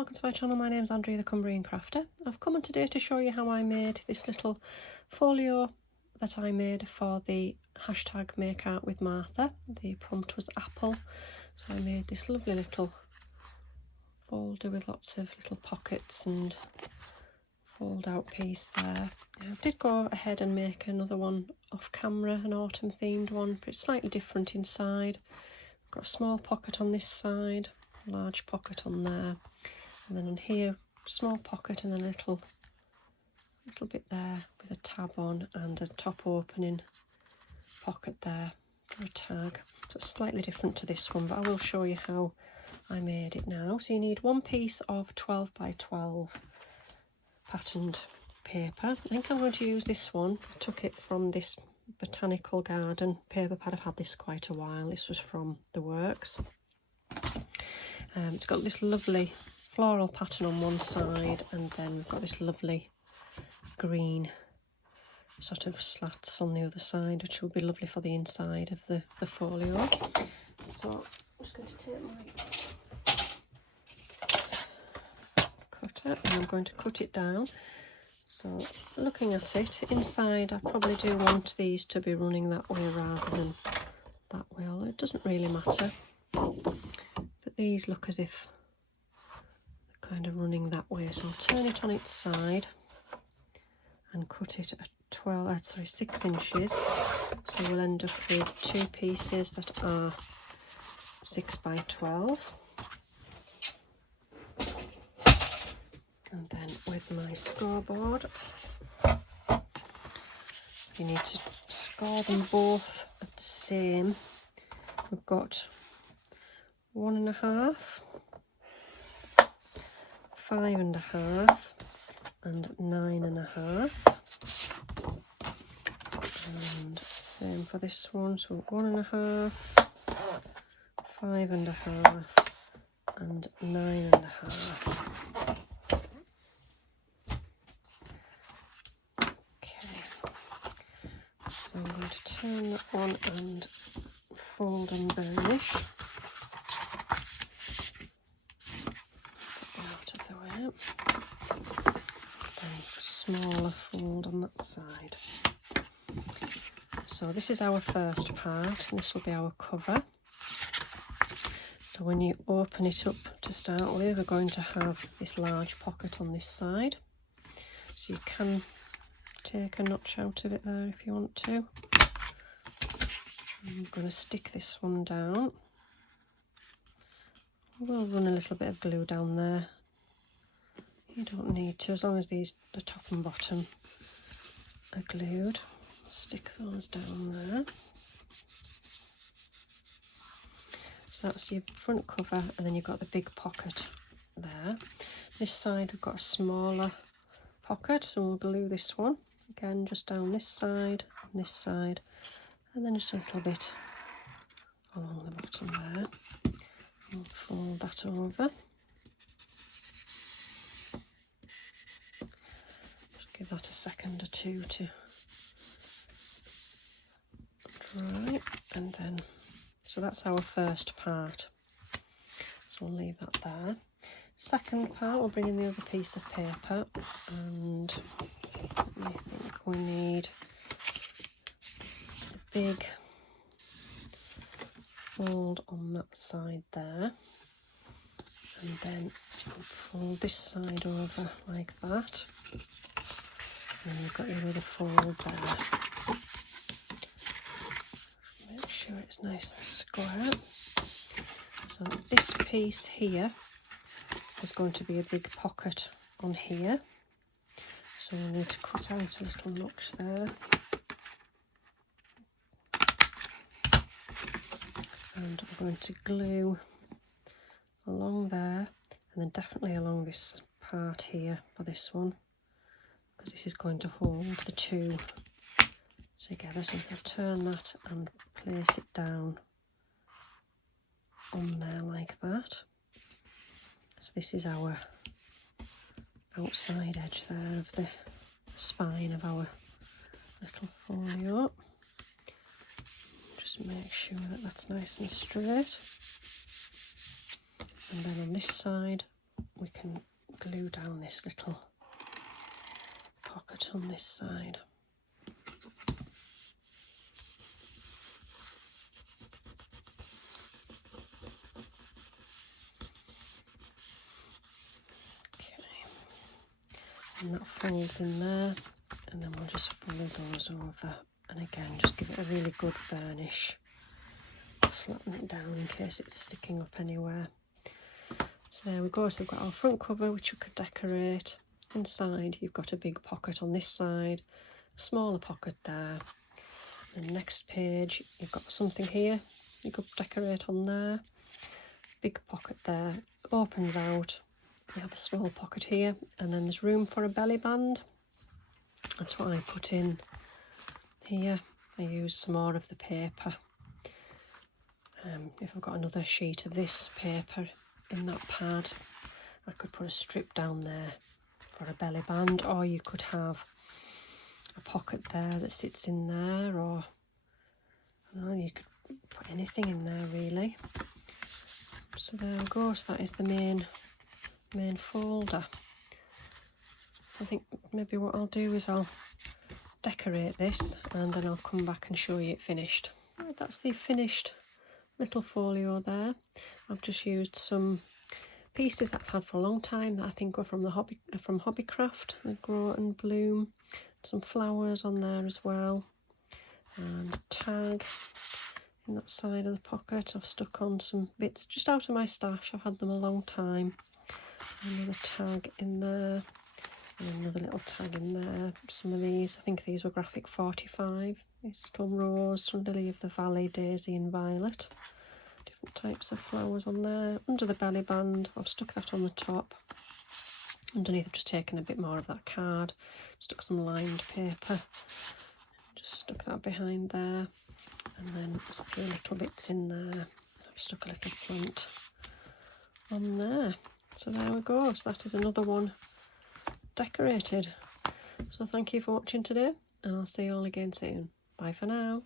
welcome to my channel. My name's Andrea the Cumbrian Crafter. I've come on today to show you how I made this little folio that I made for the hashtag Make Art with Martha. The prompt was apple, so I made this lovely little folder with lots of little pockets and fold out piece there. I did go ahead and make another one off camera, an autumn themed one, but it's slightly different inside. I've got a small pocket on this side, a large pocket on there, and then on here small pocket and a little bit there with a tab on and a top opening pocket there for a tag. So it's slightly different to this one, but I will show you how I made it now. So you need one piece of 12 by 12 patterned paper. I think I'm going to use this one. I took it from this botanical garden paper pad. I've had this quite a while. This was from the works. It's got this lovely floral pattern on one side, and then we've got this lovely green sort of slats on the other side, which will be lovely for the inside of the folio. So I'm just going to take my cutter and I'm going to cut it down. So looking at it, inside I probably do want these to be running that way rather than that way, although it doesn't really matter. But these look as if they're kind of running that way, so I'll turn it on its side and cut it at 6 inches. So we'll end up with two pieces that are 6 by 12. And then with my scoreboard, you need to score them both at the same. We've got 1.5, 5.5 and 9.5, and same for this one. So 1.5, 5.5 and 9.5. So I'm going to turn that one and fold and burnish. Out of the way. Then smaller fold on that side. So this is our first part, and this will be our cover. So when you open it up to start with, we're going to have this large pocket on this side. So you can take a notch out of it there if you want to. I'm going to stick this one down. We'll run a little bit of glue down there. You don't need to, as long as the top and bottom are glued. Stick those down there. So that's your front cover, and then you've got the big pocket there. This side we've got a smaller pocket, so we'll glue this one again just down this side and this side, and then just a little bit along the bottom there. We'll fold that over. Just give that a second or two to dry, and then so that's our first part. So we'll leave that there. Second part, we'll bring in the other piece of paper, and I think we need a big fold on that side there, and then fold this side over like that, and then you've got your other fold there. Make sure it's nice and square. So this piece here is going to be a big pocket on here, so we need to cut out a little notch there. And we're going to glue along there, and then definitely along this part here for this one, because this is going to hold the two together. So we'll turn that and place it down on there like that. So this is our outside edge there of the spine of our little folio. Just make sure that that's nice and straight. And then on this side we can glue down this little pocket on this side. And that folds in there, and then we'll just fold those over, and again just give it a really good burnish, flatten it down in case it's sticking up anywhere. So there we go. So we've got our front cover, which we could decorate. Inside you've got a big pocket on this side, a smaller pocket there. And next page you've got something here you could decorate on there, big pocket there, opens out. You have a small pocket here, and then there's room for a belly band. That's what I put in here. I use some more of the paper. If I've got another sheet of this paper in that pad, I could put a strip down there for a belly band, or you could have a pocket there that sits in there, or I don't know, you could put anything in there really. So there we go. So that is the main folder. So I think maybe what I'll do is I'll decorate this, and then I'll come back and show you it finished. Right, that's the finished little folio there. I've just used some pieces that I've had for a long time that I think were from Hobbycraft. They grow and bloom. Some flowers on there as well, and a tag in that side of the pocket. I've stuck on some bits just out of my stash. I've had them a long time. Another tag in there, and another little tag in there. Some of these, I think these were graphic 45. These little rose from Lily of the Valley, daisy and violet. Different types of flowers on there. Under the belly band, I've stuck that on the top. Underneath I've just taken a bit more of that card, stuck some lined paper, just stuck that behind there, and then there's a few little bits in there. I've stuck a little plant on there. So there we go. So that is another one decorated. So thank you for watching today, and I'll see you all again soon. Bye for now.